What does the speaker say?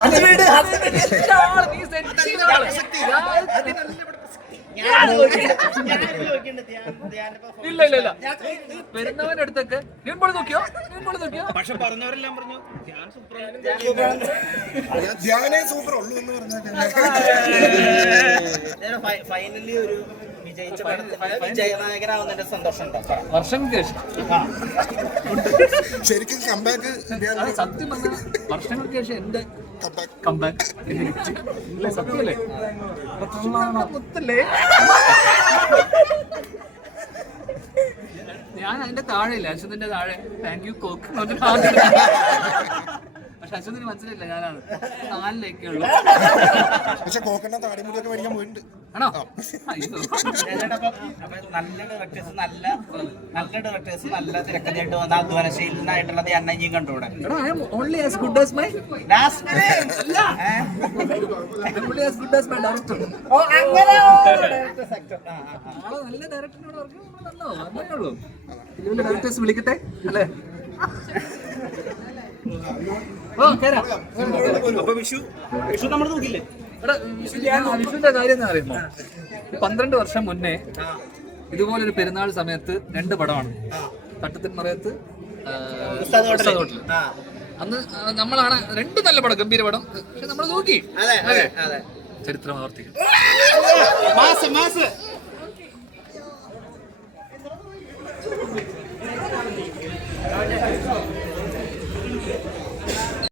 ഇതാണ് നീ set ഞാൻ. ഇല്ല ഇല്ല ഇല്ല. വരുന്നവന്റെ അടുത്തൊക്കെ നീൻ നോക്കിയോ? നീൻ നോക്കിയോ? പക്ഷെ പറഞ്ഞവരെല്ലാം പറഞ്ഞു ഞാൻ സൂപ്പർ ധ്യാനേ സൂപ്പർ ഉള്ളൂ എന്ന് ഫൈനലി ഒരു വിജയിച്ച വിജയനായകനാവുന്നതിന്റെ സന്തോഷം ശരിക്കും കമ്പാക്ക് സത്യം പറഞ്ഞ വർഷങ്ങൾക്ക് ശേഷം എന്റെ കമ്പാക്ക് സത്യമല്ലേ മുത്തല്ലേ ഞാൻ അതിന്റെ താഴെ ഇല്ല അശ്വതിന്റെ താഴെ താങ്ക് യു കോക്ക് പക്ഷെ അശ്വതിന് മനസ്സിലില്ല ഞാനാണ്. നാലിലേക്കേ ഉള്ളൂ. പക്ഷെ കോക്കണ്ണ താടിമുടിയൊക്കെ മേടിക്കാൻ പോയിട്ടുണ്ട്. ആണോ? നല്ല ഡയറക്ടേഴ്സ് നല്ല നല്ല ഡയറക്ടേഴ്സ് നല്ല തിരക്കഥയായിട്ട് വന്ന അധ്വാനശീലനായിട്ടുള്ളത് കണ്ടൂടെ എടാ I am only as good as my last only as good as my director നല്ല ഡയറക്ടറിനോട് പറഞ്ഞു നന്നോ അങ്ങനെ വലിയ ഡയറക്ടേഴ്സ് വിളിക്കട്ടെ? അല്ലേ? വിഷുവിന്റെ കാര്യം എന്ന് പറയുമ്പോ പന്ത്രണ്ട് വർഷം മുന്നേ ഇതുപോലൊരു പെരുന്നാൾ സമയത്ത് രണ്ട് പടമാണ്. തട്ടത്തിൻ മറയത്ത്. അന്ന് നമ്മളാണ് രണ്ട് നല്ല പടം ഗംഭീര പടം. പക്ഷെ നമ്മൾ നോക്കി. അതെ അതെ അതെ. ചരിത്രം ആവർത്തിക്കും.